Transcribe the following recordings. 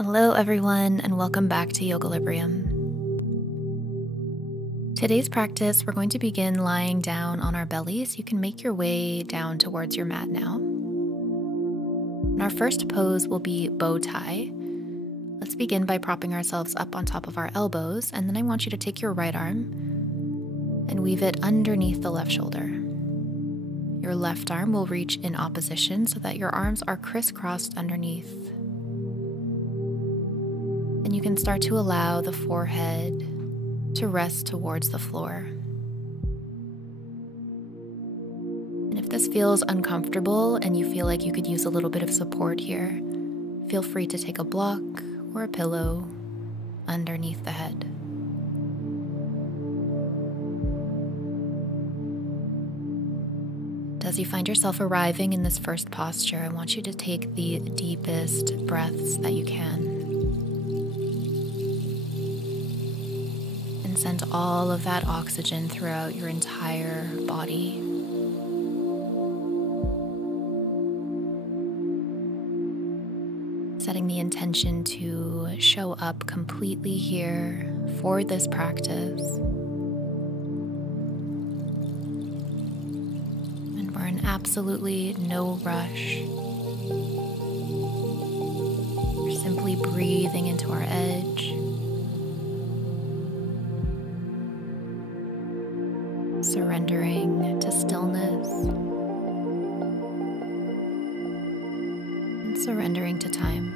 Hello everyone, and welcome back to Yogalibrium. Today's practice, we're going to begin lying down on our bellies. You can make your way down towards your mat now. And our first pose will be bow tie. Let's begin by propping ourselves up on top of our elbows, and then I want you to take your right arm and weave it underneath the left shoulder. Your left arm will reach in opposition so that your arms are crisscrossed underneath. And you can start to allow the forehead to rest towards the floor. And if this feels uncomfortable and you feel like you could use a little bit of support here, feel free to take a block or a pillow underneath the head. As you find yourself arriving in this first posture, I want you to take the deepest breaths that you can. And send all of that oxygen throughout your entire body. Setting the intention to show up completely here for this practice. And we're in absolutely no rush. We're simply breathing into our edge. Surrendering to stillness and surrendering to time.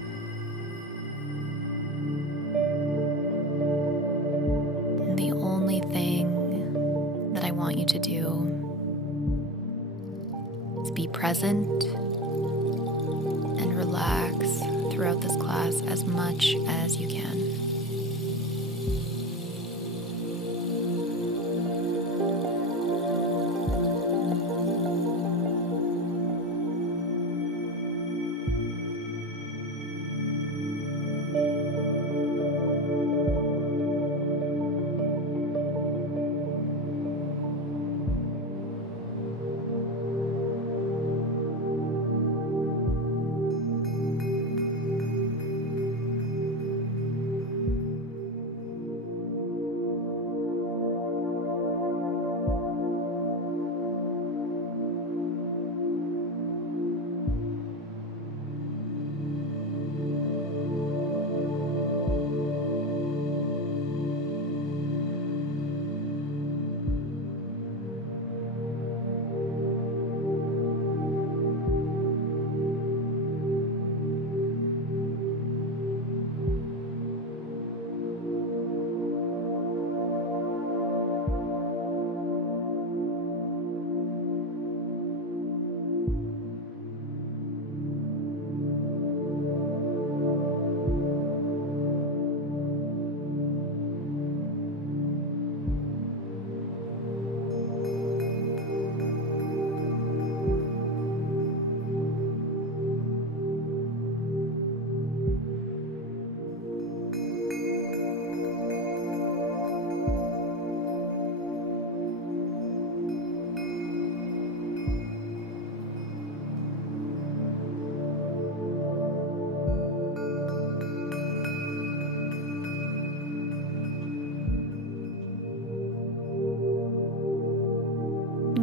And the only thing that I want you to do is be present and relax throughout this class as much as you can.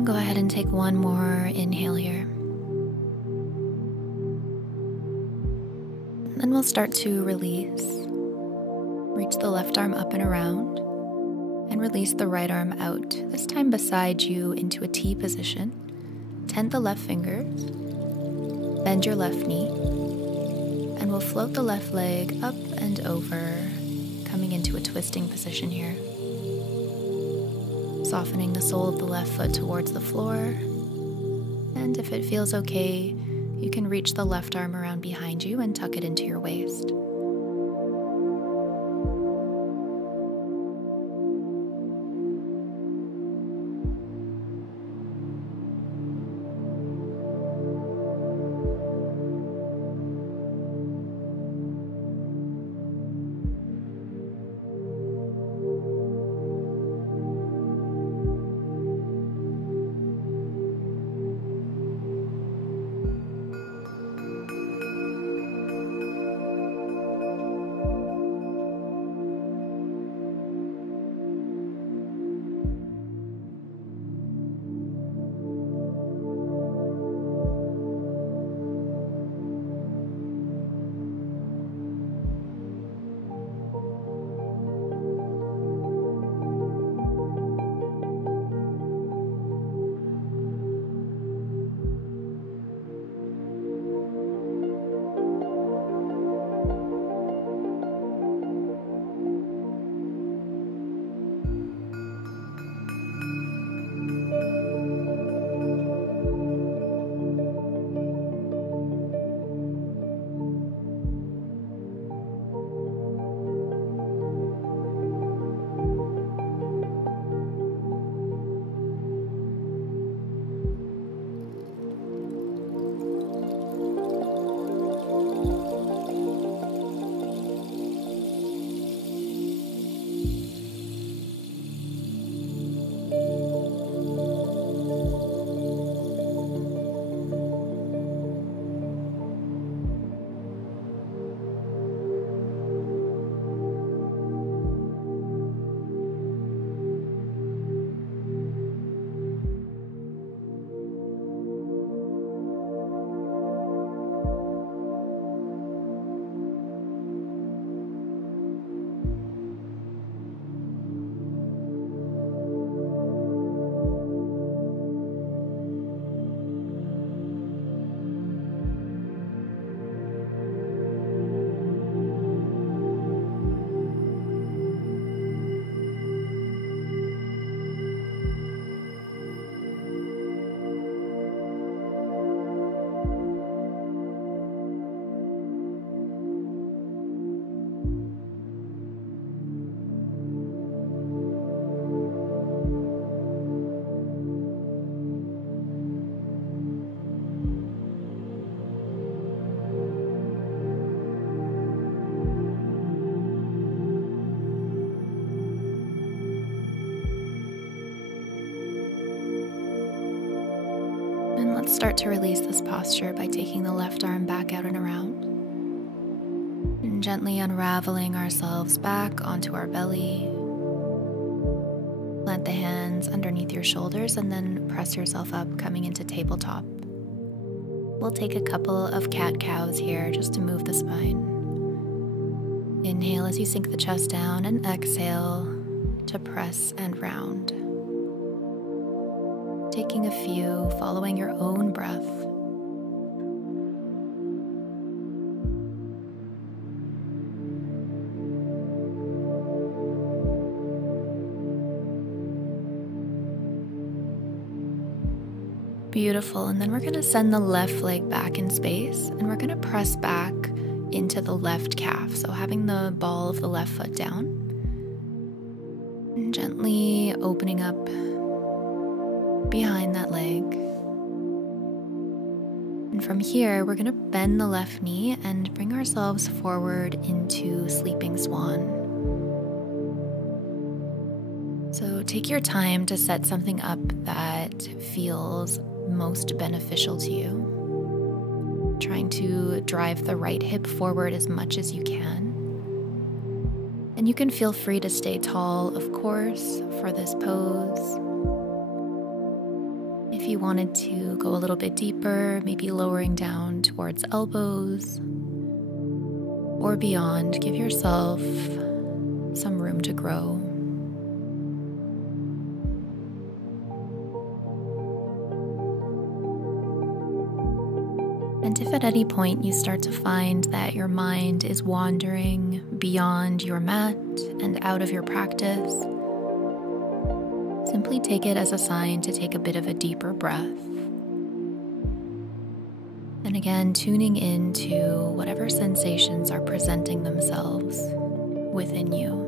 Go ahead and take one more inhale here. And then we'll start to release. Reach the left arm up and around and release the right arm out, this time beside you into a T position. Tent the left fingers, bend your left knee, and we'll float the left leg up and over, coming into a twisting position here. Softening the sole of the left foot towards the floor. And if it feels okay, you can reach the left arm around behind you and tuck it into your waist. let's start to release this posture by taking the left arm back out and around. And gently unraveling ourselves back onto our belly. Plant the hands underneath your shoulders and then press yourself up, coming into tabletop. We'll take a couple of cat-cows here just to move the spine. Inhale as you sink the chest down and exhale to press and round. Taking a few, following your own breath. Beautiful, and then we're going to send the left leg back in space, and we're going to press back into the left calf, so having the ball of the left foot down. And gently opening up behind that leg. And from here, we're going to bend the left knee and bring ourselves forward into Sleeping Swan. So take your time to set something up that feels most beneficial to you. Trying to drive the right hip forward as much as you can. And you can feel free to stay tall, of course, for this pose. If you wanted to go a little bit deeper, maybe lowering down towards elbows or beyond, give yourself some room to grow. And if at any point you start to find that your mind is wandering beyond your mat and out of your practice, simply take it as a sign to take a bit of a deeper breath. And again, tuning into whatever sensations are presenting themselves within you.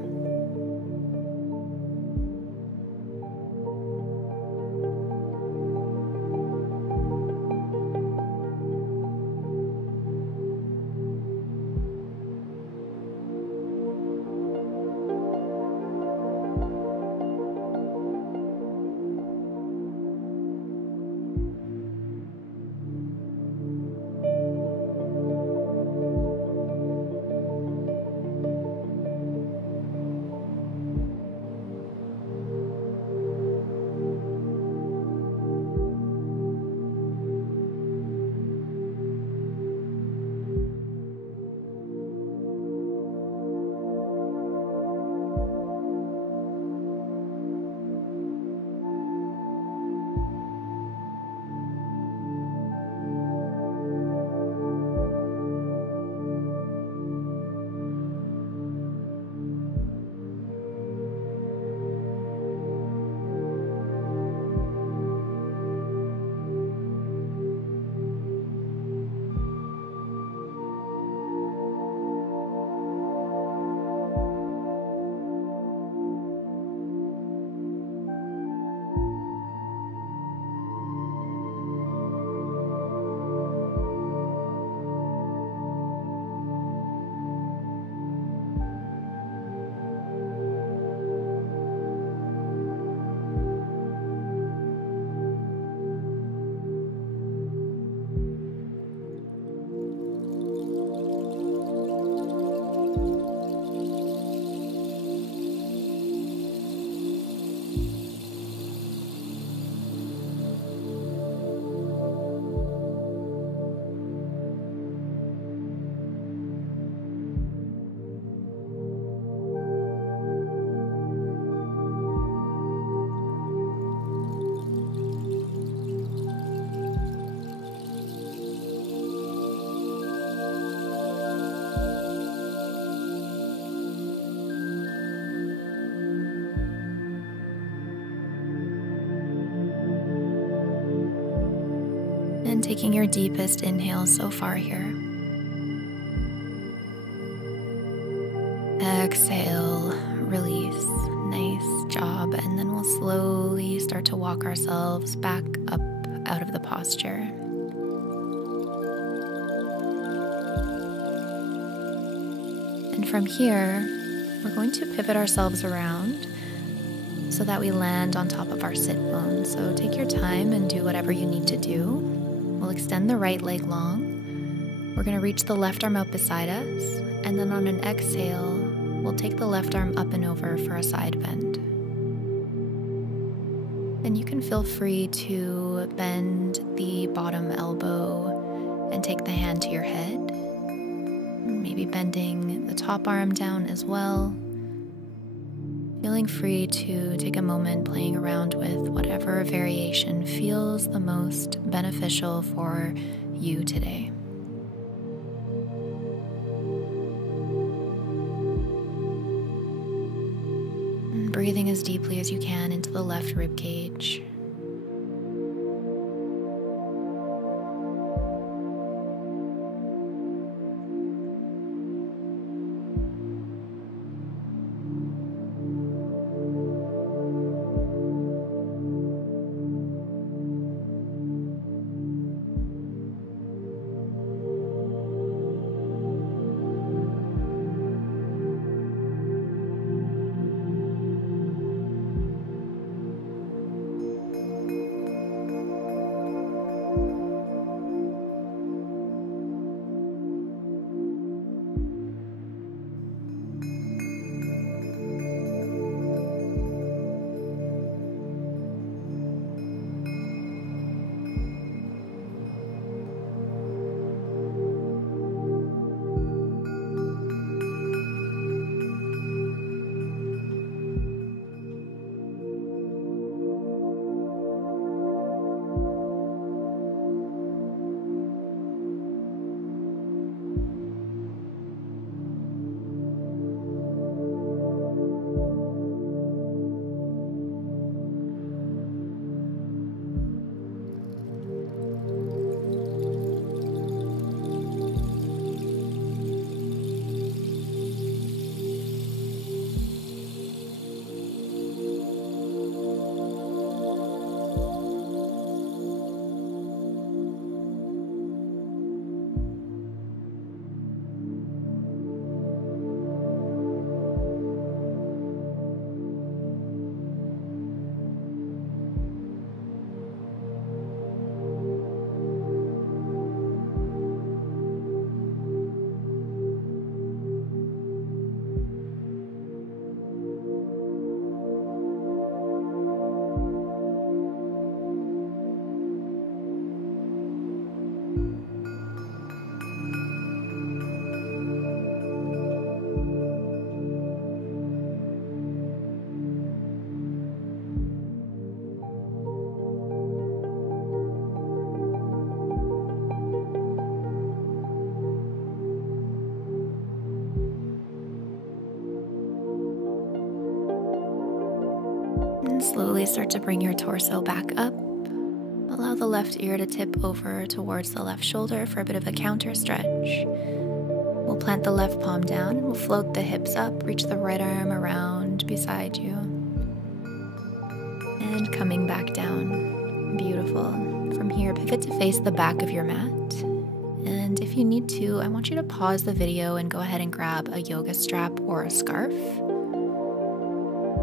And taking your deepest inhale so far here. Exhale, release. Nice job. And then we'll slowly start to walk ourselves back up out of the posture. And from here, we're going to pivot ourselves around so that we land on top of our sit bones. So take your time and do whatever you need to do. We'll extend the right leg long. We're going to reach the left arm out beside us, and then on an exhale, we'll take the left arm up and over for a side bend. Then you can feel free to bend the bottom elbow and take the hand to your head. Maybe bending the top arm down as well. Feeling free to take a moment playing around with whatever variation feels the most beneficial for you today. And breathing as deeply as you can into the left rib cage. And slowly start to bring your torso back up. Allow the left ear to tip over towards the left shoulder for a bit of a counter stretch. We'll plant the left palm down and we'll float the hips up, reach the right arm around beside you. And coming back down. Beautiful. From here, pivot to face the back of your mat. And if you need to, I want you to pause the video and go ahead and grab a yoga strap or a scarf.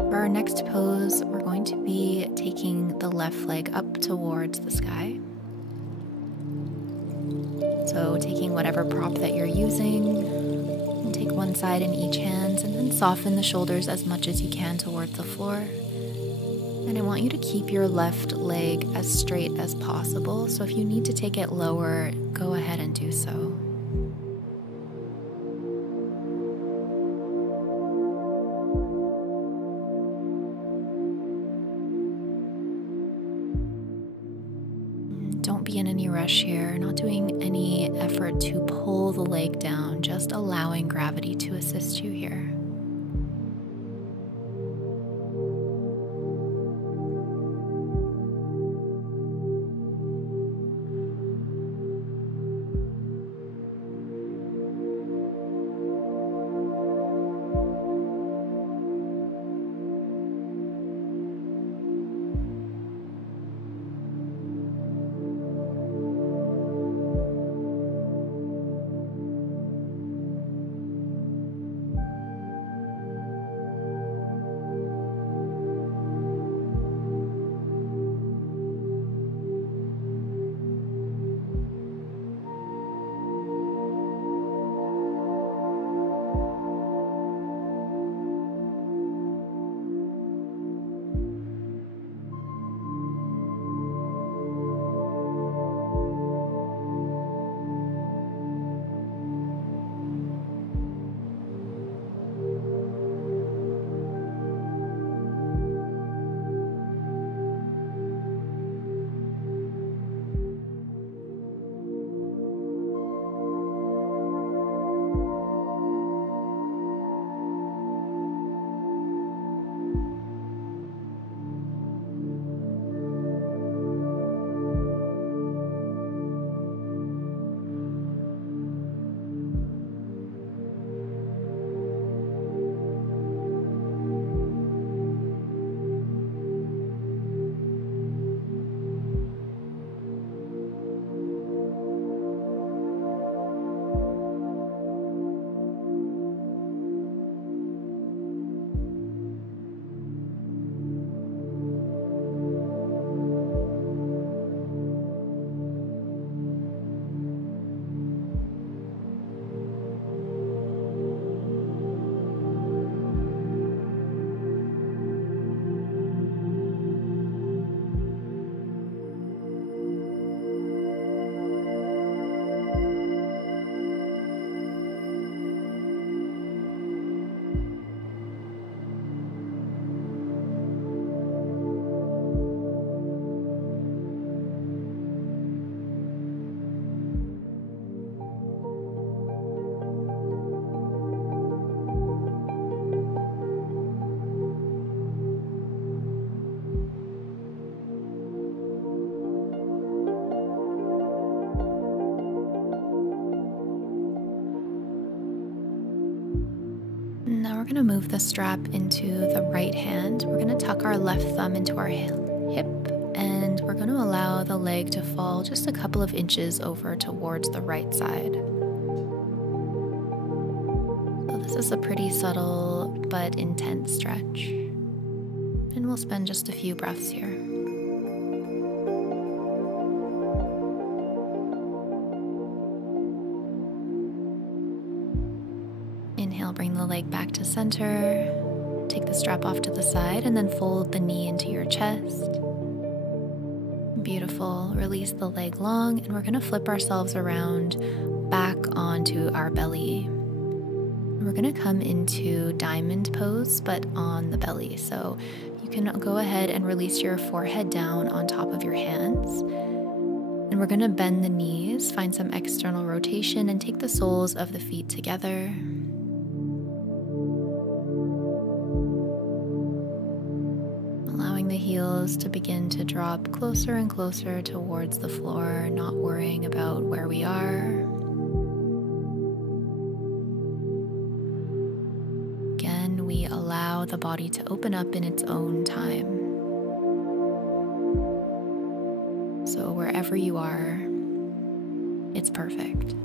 For our next pose, we're going to be taking the left leg up towards the sky. So taking whatever prop that you're using, and take one side in each hand, and then soften the shoulders as much as you can towards the floor. And I want you to keep your left leg as straight as possible. So if you need to take it lower, go ahead and do so. Don't be in any rush here, not doing any effort to pull the leg down, just allowing gravity to assist you here. Now we're going to move the strap into the right hand. We're going to tuck our left thumb into our hip, and we're going to allow the leg to fall just a couple of inches over towards the right side. So this is a pretty subtle but intense stretch. And we'll spend just a few breaths here. Inhale, bring the leg back to center. Take the strap off to the side and then fold the knee into your chest. Beautiful. Release the leg long, and we're going to flip ourselves around back onto our belly. We're going to come into diamond pose, but on the belly. So you can go ahead and release your forehead down on top of your hands. And we're going to bend the knees, find some external rotation, and take the soles of the feet together. Allowing the heels to begin to drop closer and closer towards the floor, not worrying about where we are. Again, we allow the body to open up in its own time. So wherever you are, it's perfect.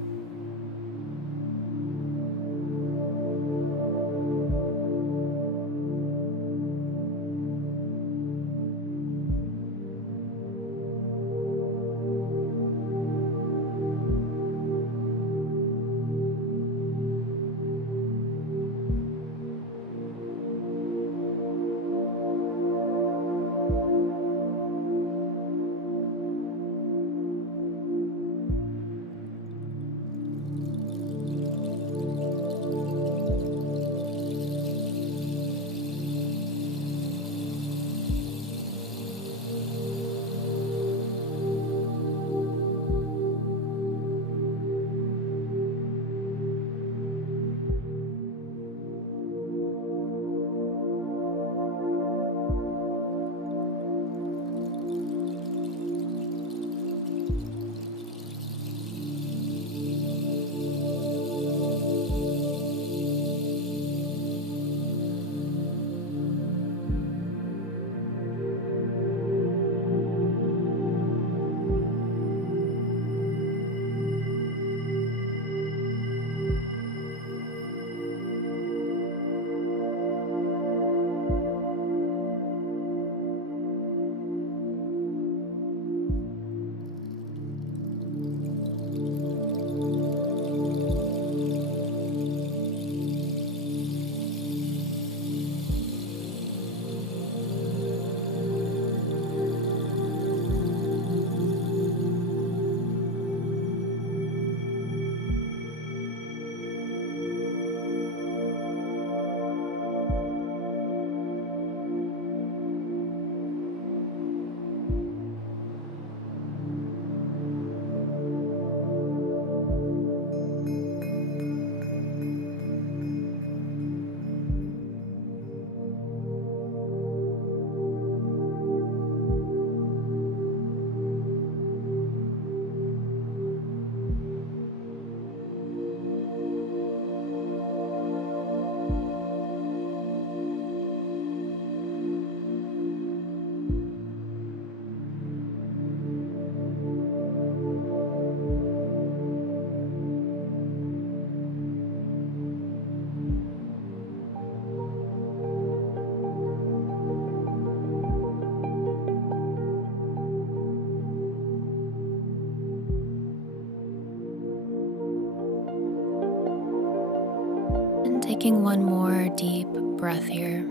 Taking one more deep breath here.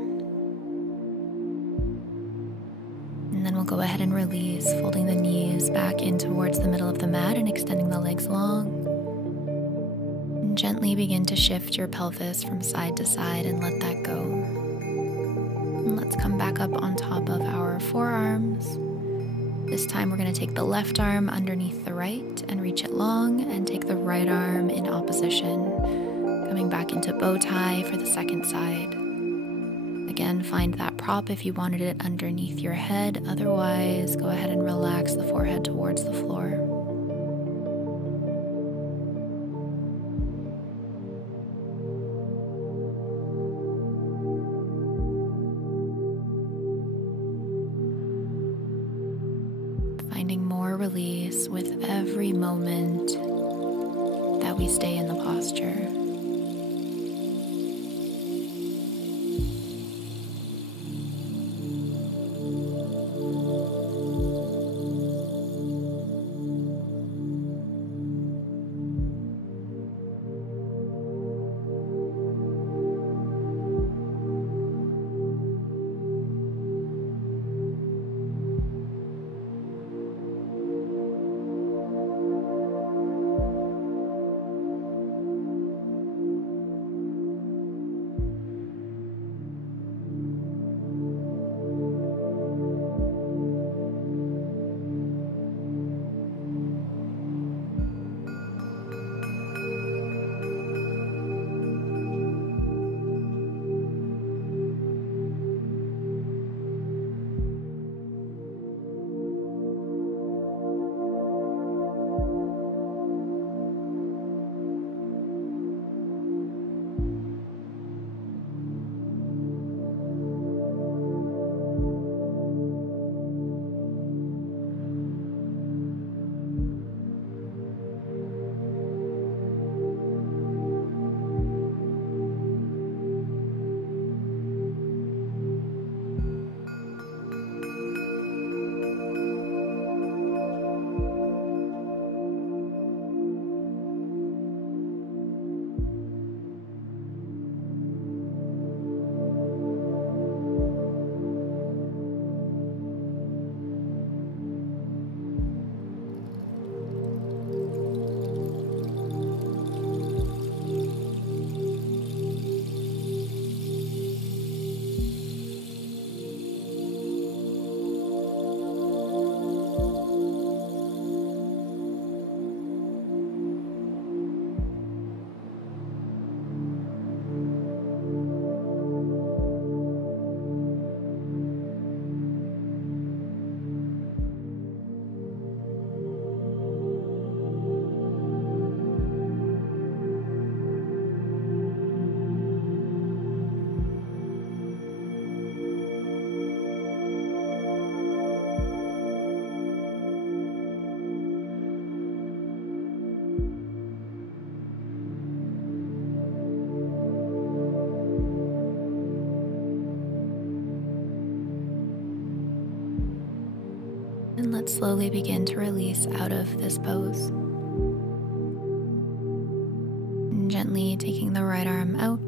And then we'll go ahead and release, folding the knees back in towards the middle of the mat and extending the legs long. And gently begin to shift your pelvis from side to side and let that go. And let's come back up on top of our forearms. This time we're going to take the left arm underneath the right and reach it long, and take the right arm in opposition, coming back into bow tie for the second side. Again, find that prop if you wanted it underneath your head. Otherwise, go ahead and relax the forehead towards the floor. release with every moment that we stay in the posture. And let's slowly begin to release out of this pose. And gently taking the right arm out,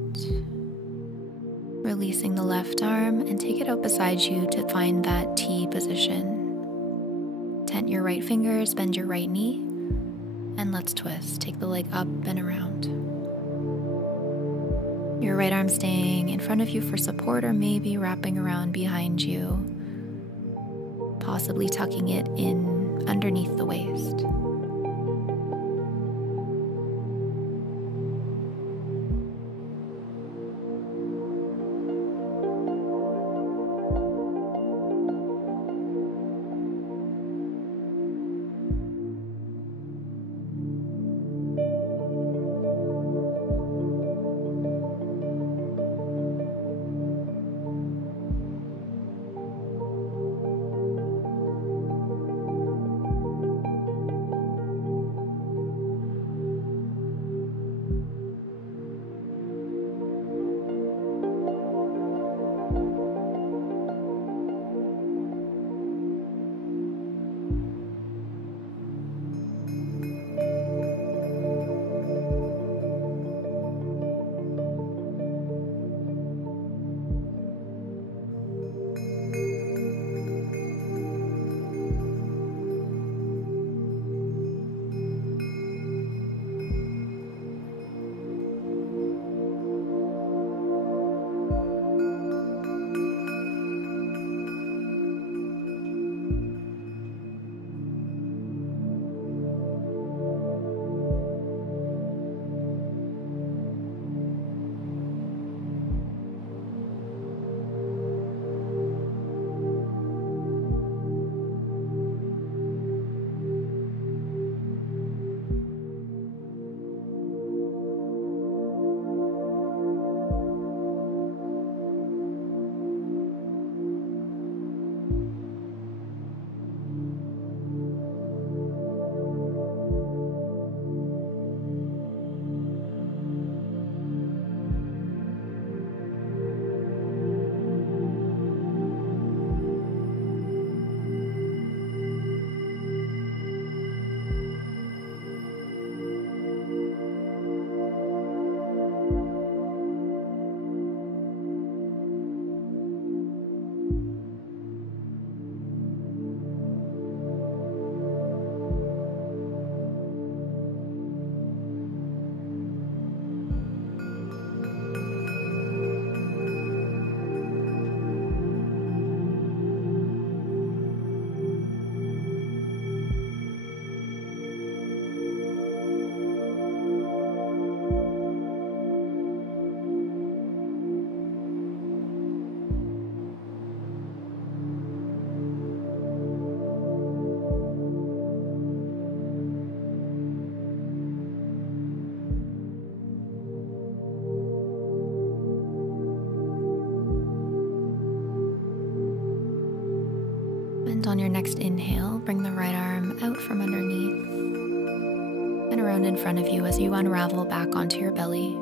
releasing the left arm, and take it out beside you to find that T position. Tent your right fingers, bend your right knee, and let's twist. Take the leg up and around. Your right arm staying in front of you for support, or maybe wrapping around behind you, possibly tucking it in underneath the waist. And on your next inhale, bring the right arm out from underneath and around in front of you as you unravel back onto your belly.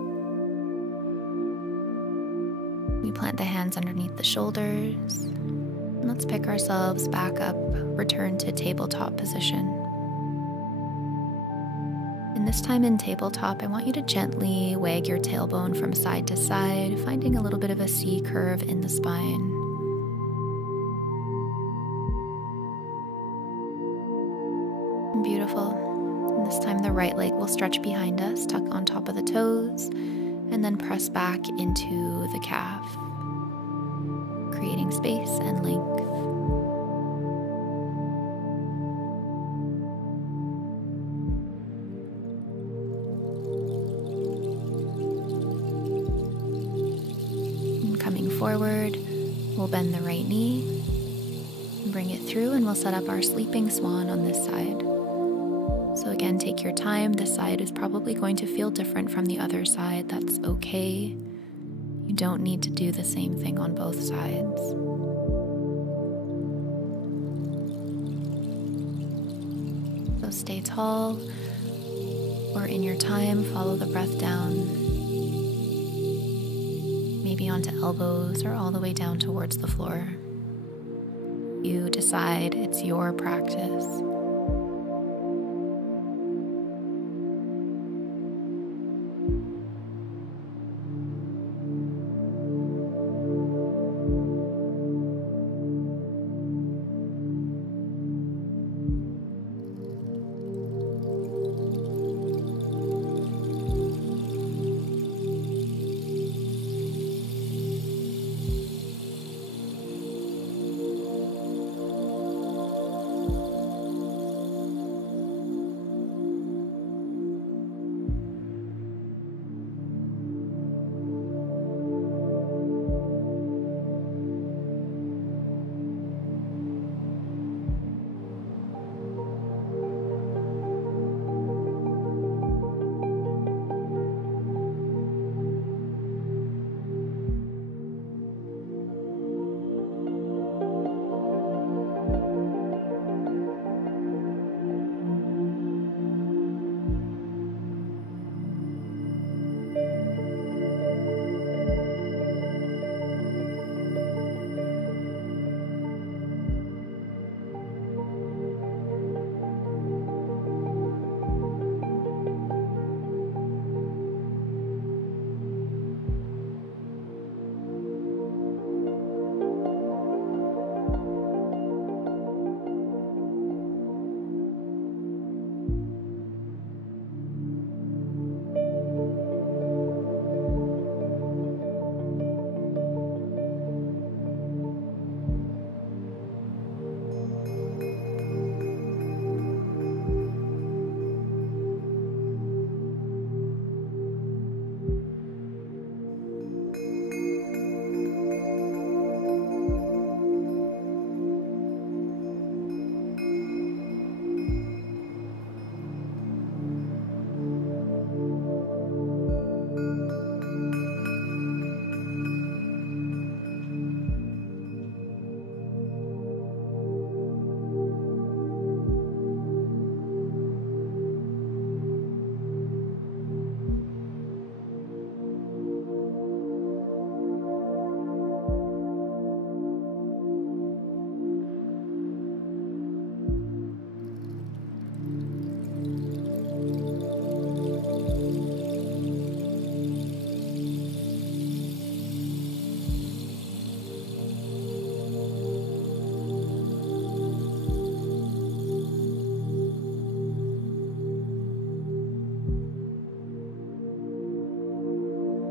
We plant the hands underneath the shoulders. And let's pick ourselves back up, return to tabletop position. And this time in tabletop, I want you to gently wag your tailbone from side to side, finding a little bit of a C curve in the spine. Beautiful. And this time the right leg will stretch behind us, tuck on top of the toes, and then press back into the calf, creating space and length. And coming forward, we'll bend the right knee, bring it through, and we'll set up our sleeping swan on this side. So again, take your time. This side is probably going to feel different from the other side. That's okay. You don't need to do the same thing on both sides. So stay tall, or in your time, follow the breath down, maybe onto elbows or all the way down towards the floor. You decide, it's your practice.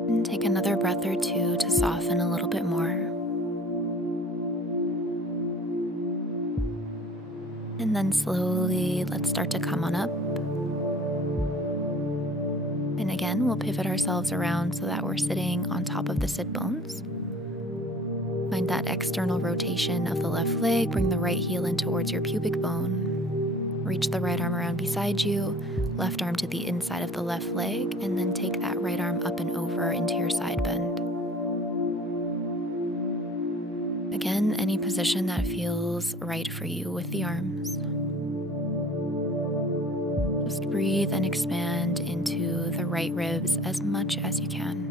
And take another breath or two to soften a little bit more. And then slowly, let's start to come on up. And again, we'll pivot ourselves around so that we're sitting on top of the sit bones. Find that external rotation of the left leg. Bring the right heel in towards your pubic bone. Reach the right arm around beside you, left arm to the inside of the left leg, and then take that right arm up and over into your side bend. Again, any position that feels right for you with the arms. Just breathe and expand into the right ribs as much as you can.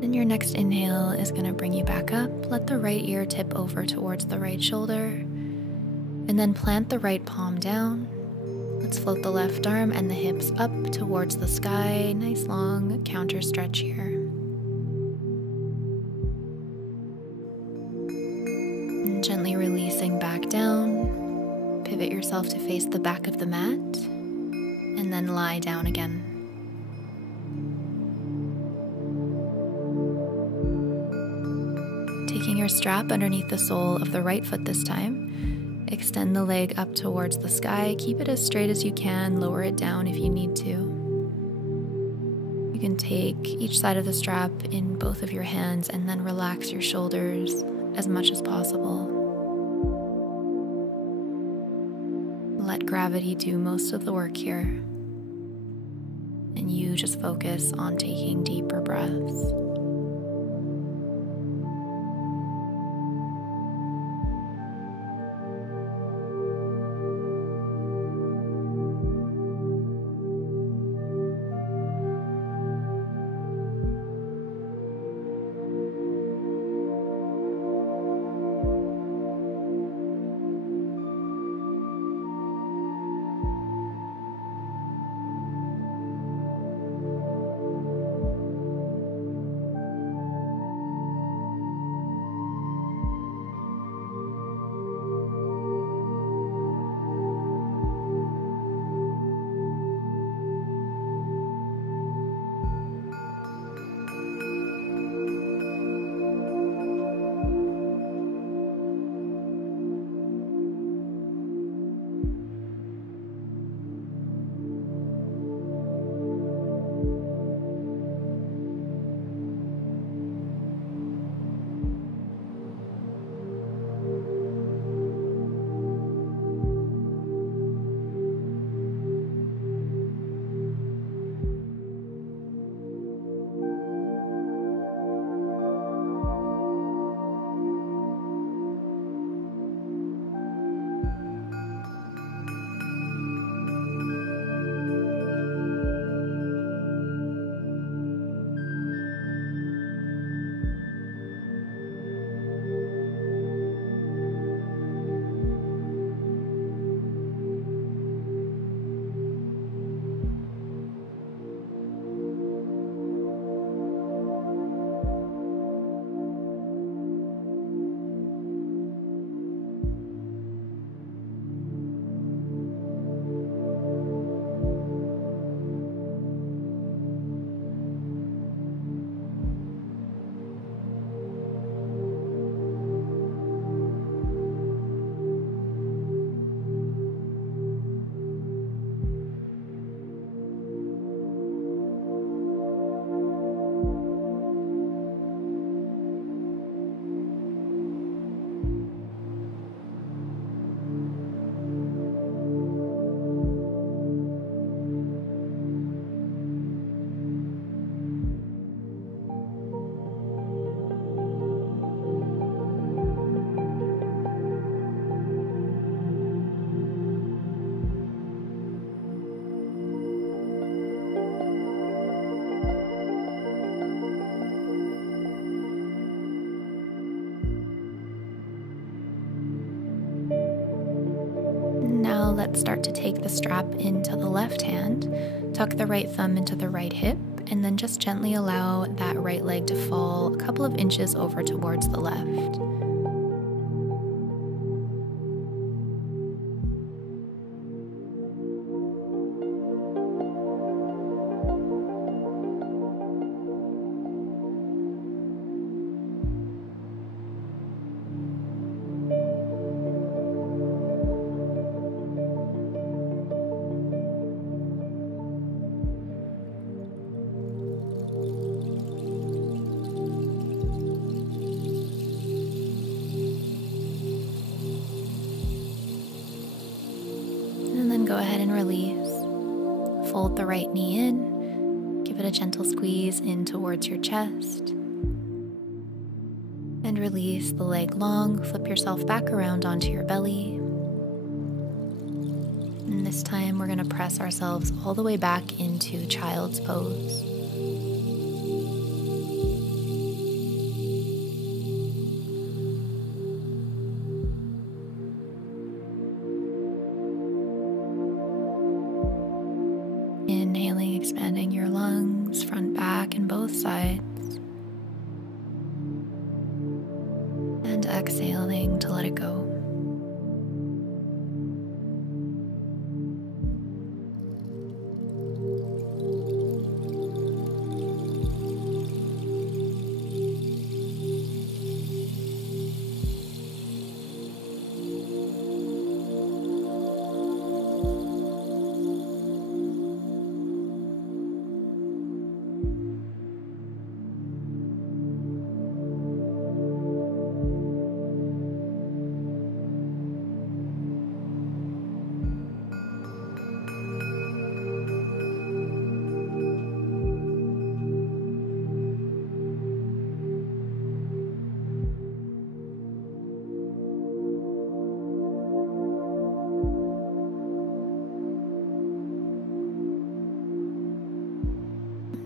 Then your next inhale is going to bring you back up. Let the right ear tip over towards the right shoulder, and then plant the right palm down. Let's float the left arm and the hips up towards the sky. Nice long counter stretch here. And gently releasing back down. Pivot yourself to face the back of the mat, and then lie down again. Taking your strap underneath the sole of the right foot this time, extend the leg up towards the sky. Keep it as straight as you can, lower it down if you need to. You can take each side of the strap in both of your hands and then relax your shoulders as much as possible. Let gravity do most of the work here, and you just focus on taking deeper breaths. let's start to take the strap into the left hand, tuck the right thumb into the right hip, and then just gently allow that right leg to fall a couple of inches over towards the left. And then go ahead and release. Fold the right knee in, give it a gentle squeeze in towards your chest, and release the leg long. Flip yourself back around onto your belly. And this time we're going to press ourselves all the way back into child's pose. Inhaling, expanding your lungs, front, back, and both sides. And exhaling to let it go.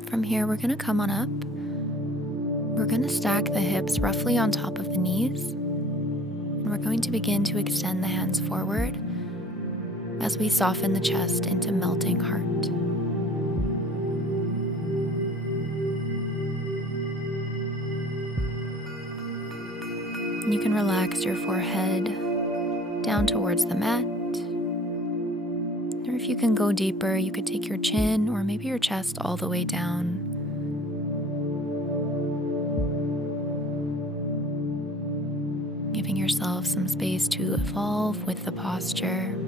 From here, we're going to come on up. We're going to stack the hips roughly on top of the knees. And we're going to begin to extend the hands forward as we soften the chest into melting heart. And you can relax your forehead down towards the mat. Or if you can go deeper, you could take your chin or maybe your chest all the way down. Giving yourself some space to evolve with the posture.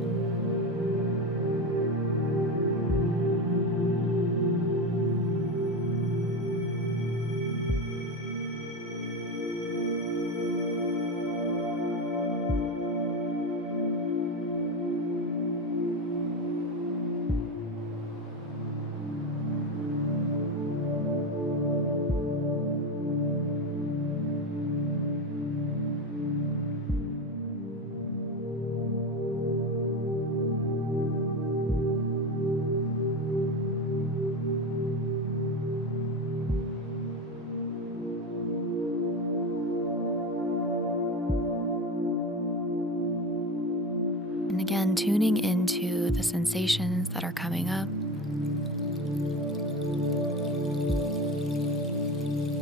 And again, tuning into the sensations that are coming up.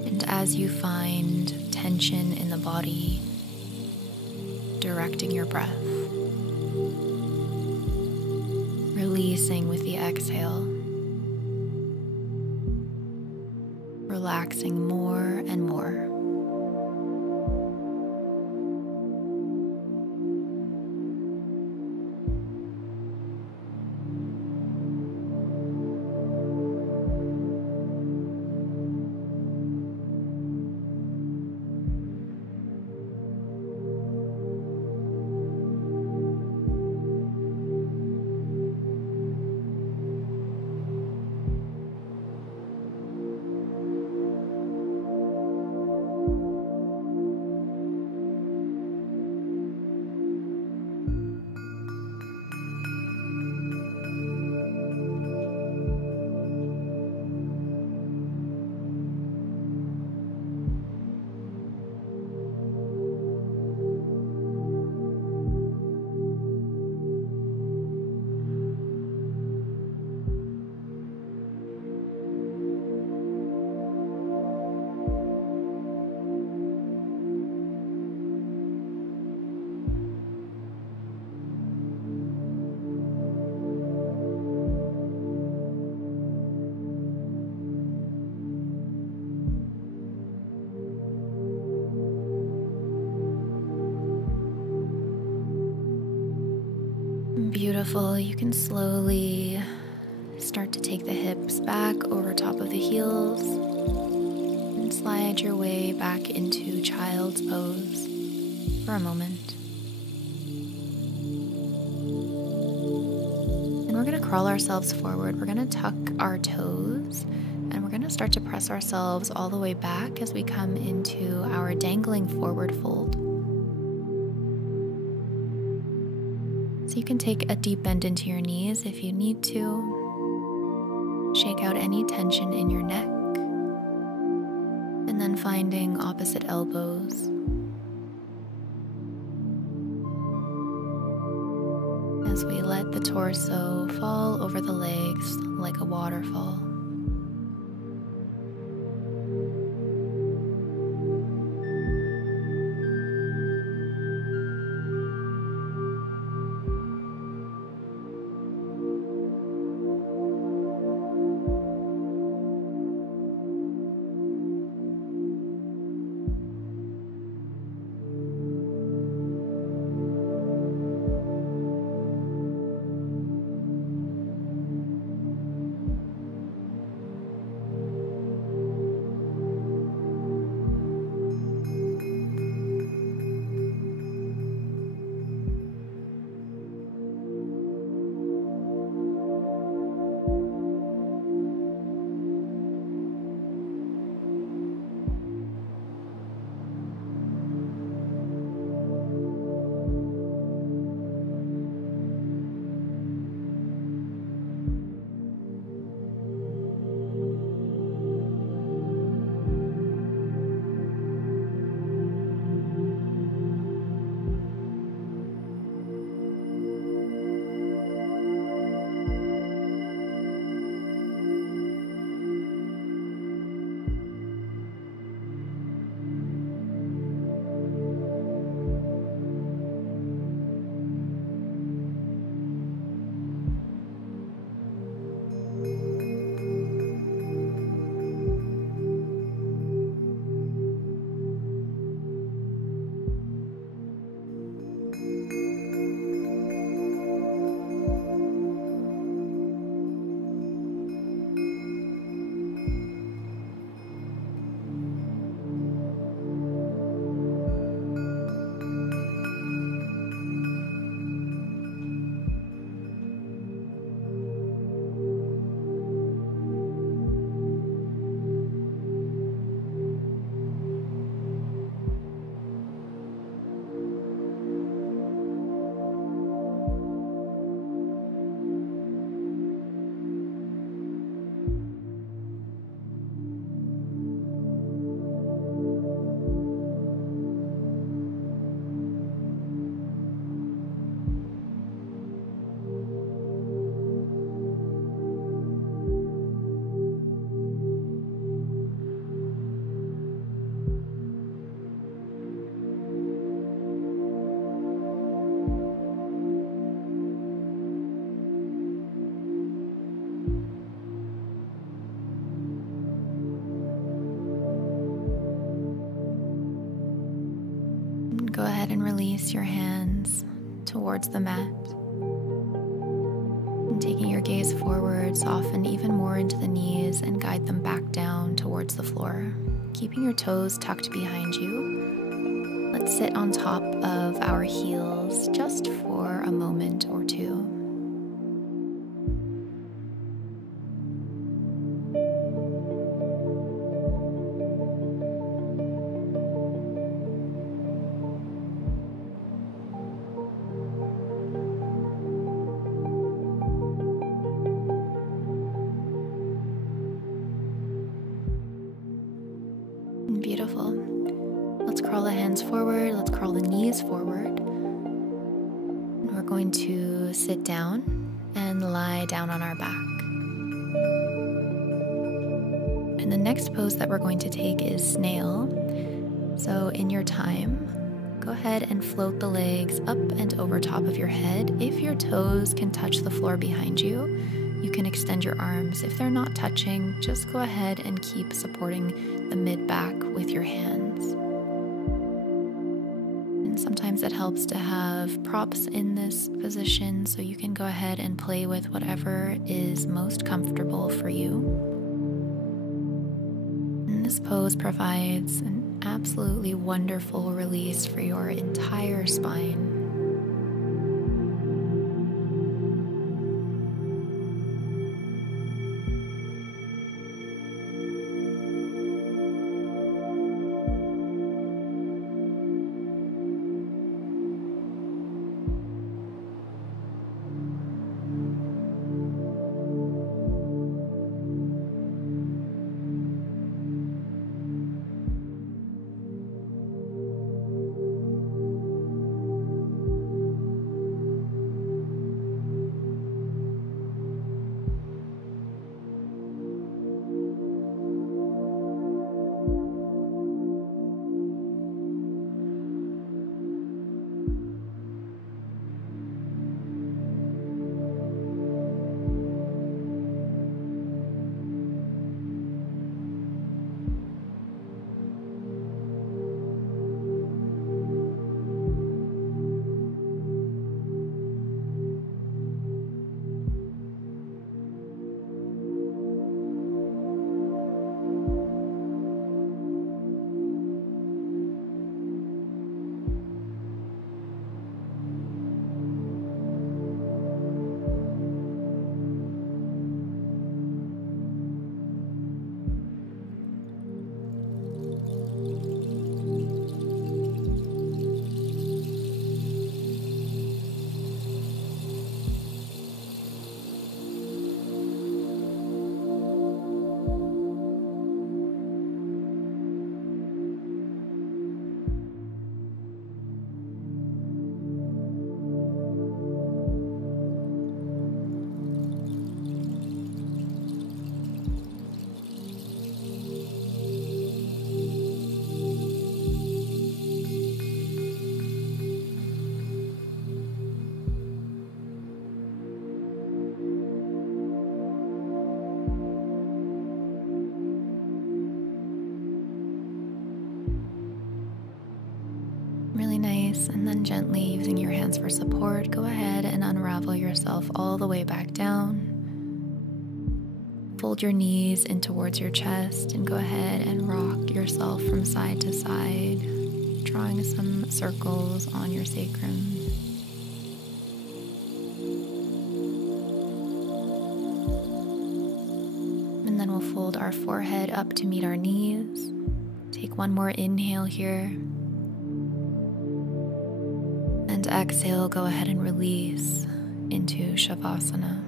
And as you find tension in the body, directing your breath, releasing with the exhale, relaxing more and more. Beautiful. You can slowly start to take the hips back over top of the heels and slide your way back into child's pose for a moment. And we're going to crawl ourselves forward. We're going to tuck our toes and we're going to start to press ourselves all the way back as we come into our dangling forward fold. So you can take a deep bend into your knees if you need to. Shake out any tension in your neck. And then finding opposite elbows. As we let the torso fall over the legs like a waterfall. Go ahead and release your hands towards the mat. And taking your gaze forward, soften even more into the knees and guide them back down towards the floor. Keeping your toes tucked behind you, let's sit on top of our heels just for a moment or two. Beautiful. Let's crawl the hands forward. Let's crawl the knees forward. And we're going to sit down and lie down on our back. And the next pose that we're going to take is snail. So in your time, go ahead and float the legs up and over top of your head. If your toes can touch the floor behind you, you can extend your arms. If they're not touching, just go ahead and keep supporting the mid-back with your hands. And Sometimes it helps to have props in this position, so you can go ahead and play with whatever is most comfortable for you. And this pose provides an absolutely wonderful release for your entire spine. Really nice. And then gently using your hands for support, go ahead and unravel yourself all the way back down. Fold your knees in towards your chest and go ahead and rock yourself from side to side, drawing some circles on your sacrum. And then we'll fold our forehead up to meet our knees. Take one more inhale here. And exhale, go ahead and release into Shavasana.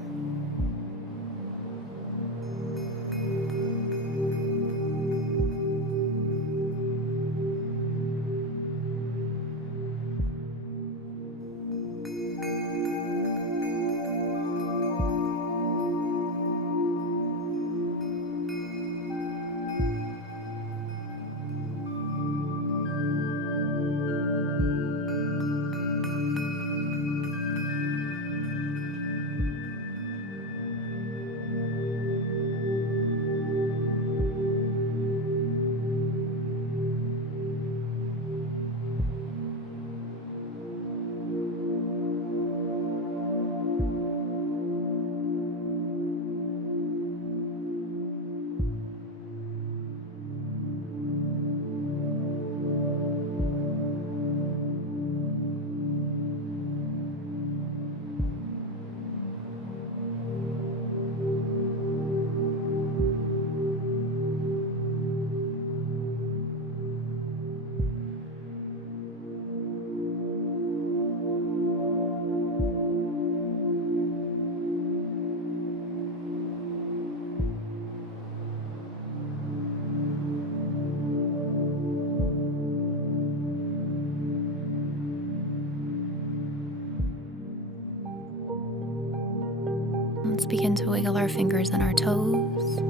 Let's begin to wiggle our fingers and our toes,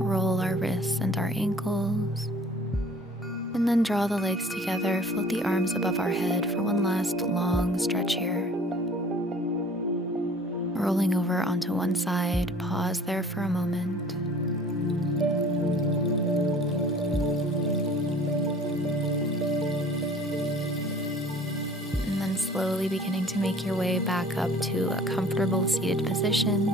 roll our wrists and our ankles, and then draw the legs together, float the arms above our head for one last long stretch here. Rolling over onto one side, pause there for a moment. slowly beginning to make your way back up to a comfortable seated position.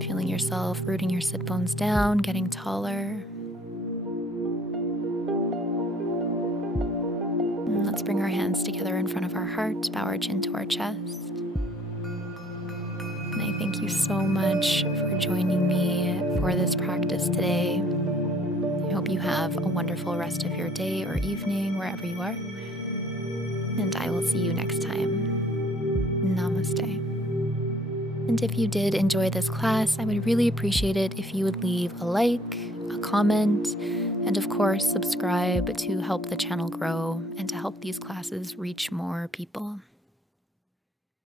Feeling yourself rooting your sit bones down, getting taller. And let's bring our hands together in front of our heart, bow our chin to our chest. And I thank you so much for joining me for this practice today. I hope you have a wonderful rest of your day or evening, wherever you are. And I will see you next time. Namaste. And if you did enjoy this class, I would really appreciate it if you would leave a like, a comment, and of course, subscribe to help the channel grow and to help these classes reach more people.